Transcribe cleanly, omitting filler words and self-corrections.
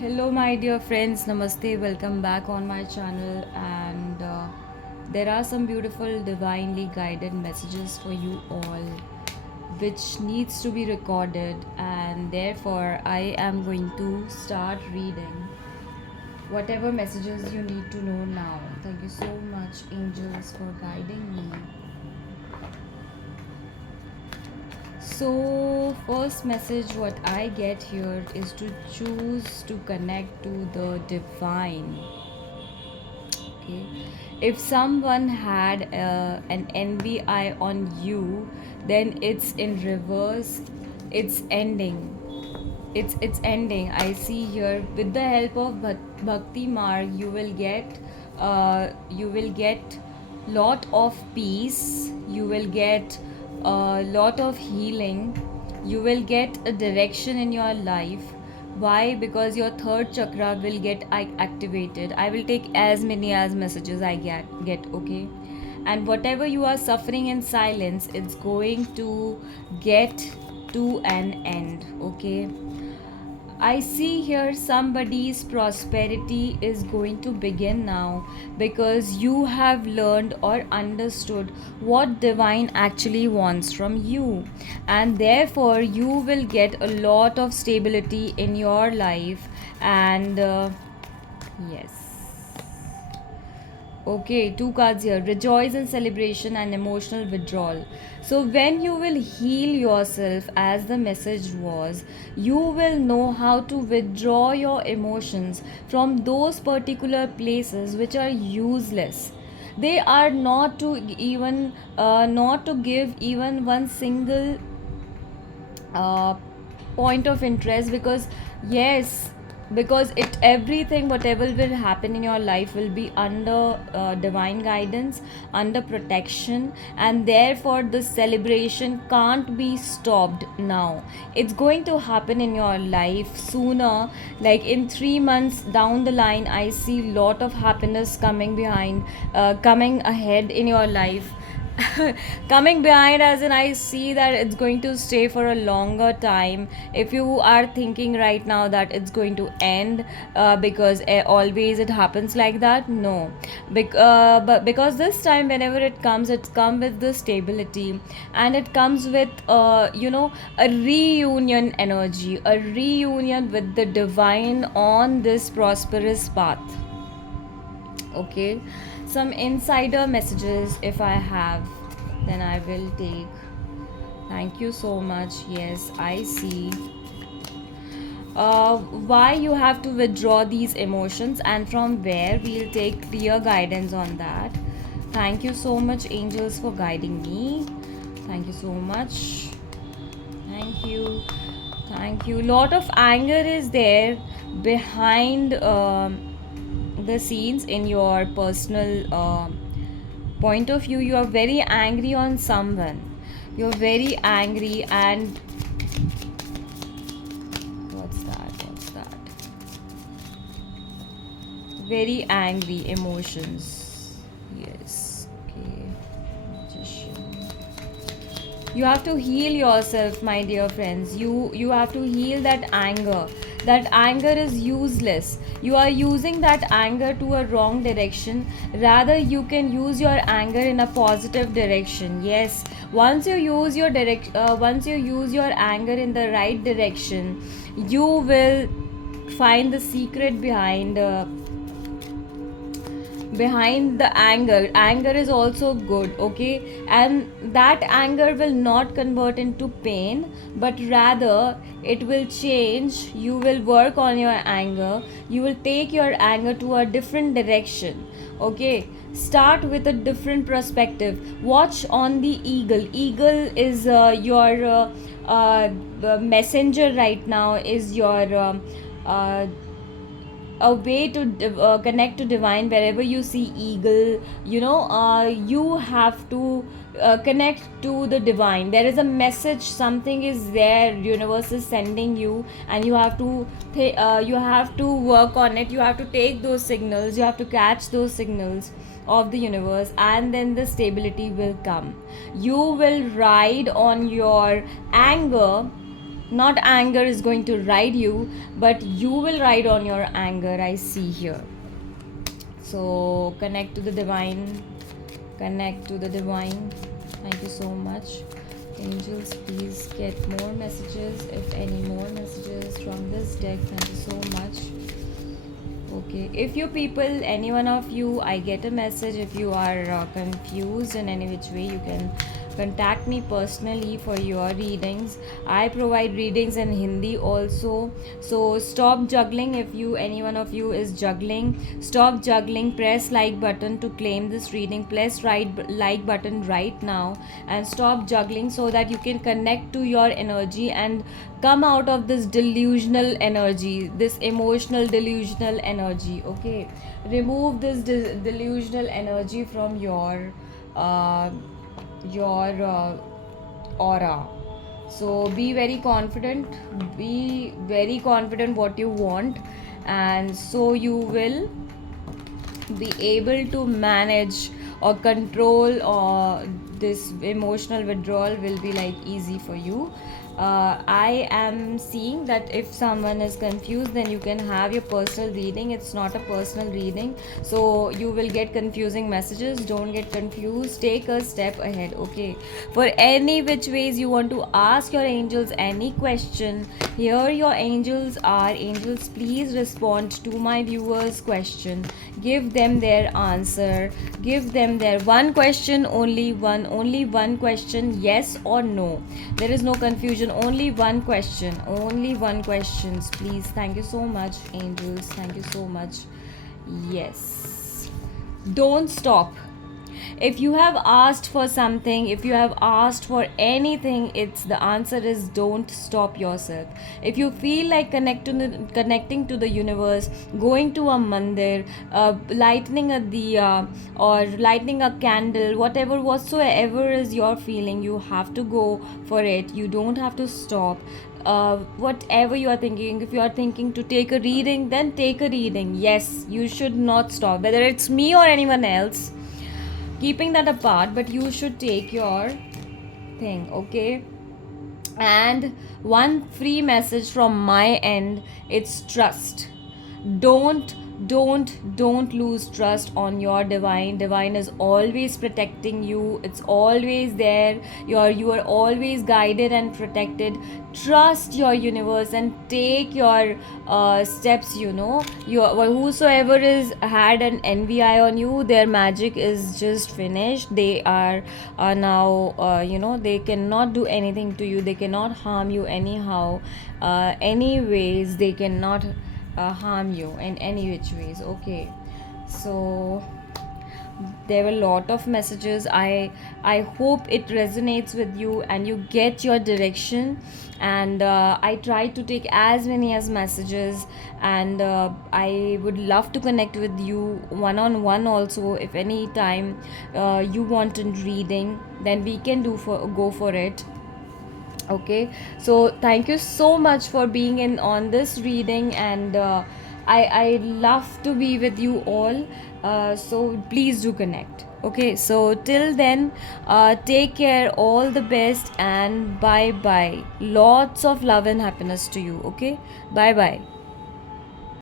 Hello, my dear friends. Namaste. Welcome back on my channel. And there are some beautiful, divinely guided messages for you all, which needs to be recorded. And therefore, I am going to start reading whatever messages you need to know now. Thank you so much, angels, for guiding me. So, first message what I get here is to choose to connect to the divine. Okay, if someone had an envy eye on you, then it's in reverse. It's ending. It's ending. I see here with the help of Bhakti Marg, you will get lot of peace. You will get a lot of healing. You will get a direction in your life. Why? Because your third chakra will get activated. I will take as many as messages I get, okay? And whatever you are suffering in silence, it's going to get to an end, okay? I see here somebody's prosperity is going to begin now because you have learned or understood what divine actually wants from you, and therefore you will get a lot of stability in your life. And yes. Okay, two cards here, rejoice in celebration and emotional withdrawal. So, when you will heal yourself, as the message was, you will know how to withdraw your emotions from those particular places which are useless. They are not to even not to give even one single uh, point of interest, because yes, because it everything whatever will happen in your life will be under divine guidance, under protection, and therefore the celebration can't be stopped now. It's going to happen in your life sooner, like in 3 months down the line. I see lot of happiness coming behind, coming ahead in your life. Coming behind, as in I see that it's going to stay for a longer time. If you are thinking right now that it's going to end, because always it happens like that, no. But because this time whenever it comes, it's come with the stability, and it comes with a reunion energy, a reunion with the divine on this prosperous path. Okay, some insider messages if I have, then I will take. Thank you so much. Yes, I see why you have to withdraw these emotions and from where. We'll take clear guidance on that. Thank you so much, angels, for guiding me. Thank you so much. Thank you. Thank you. Lot of anger is there behind the scenes in your personal point of view. You are very angry on someone. You're very angry, and what's that, very angry emotions. Yes, okay. Magician. You have to heal yourself, my dear friends. You have to heal that anger. That anger is useless. You are using that anger to a wrong direction. Rather, you can use your anger in a positive direction. Yes, once you use your anger in the right direction, you will find the secret behind the anger is also good, okay? And that anger will not convert into pain, but rather it will change. You will work on your anger. You will take your anger to a different direction, okay? Start with a different perspective. Watch on the eagle is your messenger right now, is your a way to connect to divine. Wherever you see eagle, you have to connect to the divine. There is a message, something is there, universe is sending you, and you have to work on it. You have to take those signals, you have to catch those signals of the universe, and then the stability will come. You will ride on your anger Not anger is going to ride you, but you will ride on your anger, I see here. So connect to the divine, connect to the divine. Thank you so much. Angels, please get more messages, if any more messages from this deck. Thank you so much. Okay, if you people, any one of you, I get a message. If you are confused in any which way, you can contact me personally for your readings. I provide readings in Hindi also. So stop juggling. If you, any one of you is juggling, stop juggling. Press like button to claim this reading. Press like button right now and stop juggling, so that you can connect to your energy and come out of this delusional energy, this emotional delusional energy. Okay, remove this delusional energy from uh, your aura. So be very confident, be very confident what you want, and so you will be able to manage or control, or this emotional withdrawal will be like easy for you. I am seeing that if someone is confused, then you can have your personal reading. It's not a personal reading, so you will get confusing messages. Don't get confused, take a step ahead. Okay, for any which ways you want to ask your angels any question, here your angels are. Angels, please respond to my viewers question, give them their answer, give them their one question, only one question, yes or no. There is no confusion, only one question, only one questions, please. Thank you so much, angels, thank you so much. Yes, don't stop. If you have asked for something, if you have asked for anything, it's the answer is don't stop yourself. If you feel like connecting to the universe, going to a mandir, lighting a diya, or lighting a candle, whatsoever is your feeling, you have to go for it. You don't have to stop. Whatever you are thinking, if you are thinking to take a reading, then take a reading. Yes, you should not stop, whether it's me or anyone else, keeping that apart, but you should take your thing. Okay, and one free message from my end, it's trust. Don't lose trust on your divine. Divine is always protecting you, it's always there. You are always guided and protected. Trust your universe and take your steps. Whosoever is had an NVI on you, their magic is just finished. They are now they cannot do anything to you, they cannot harm you anyhow. Anyways, they cannot harm you in any which ways. Okay, so there were a lot of messages. I hope it resonates with you and you get your direction. And I try to take as many as messages, and I would love to connect with you one-on-one also. If any time you want a reading, then we can go for it. Okay, so thank you so much for being in on this reading, and I love to be with you all. So please do connect. Okay, so till then, take care, all the best, and bye bye. Lots of love and happiness to you. Okay, bye bye.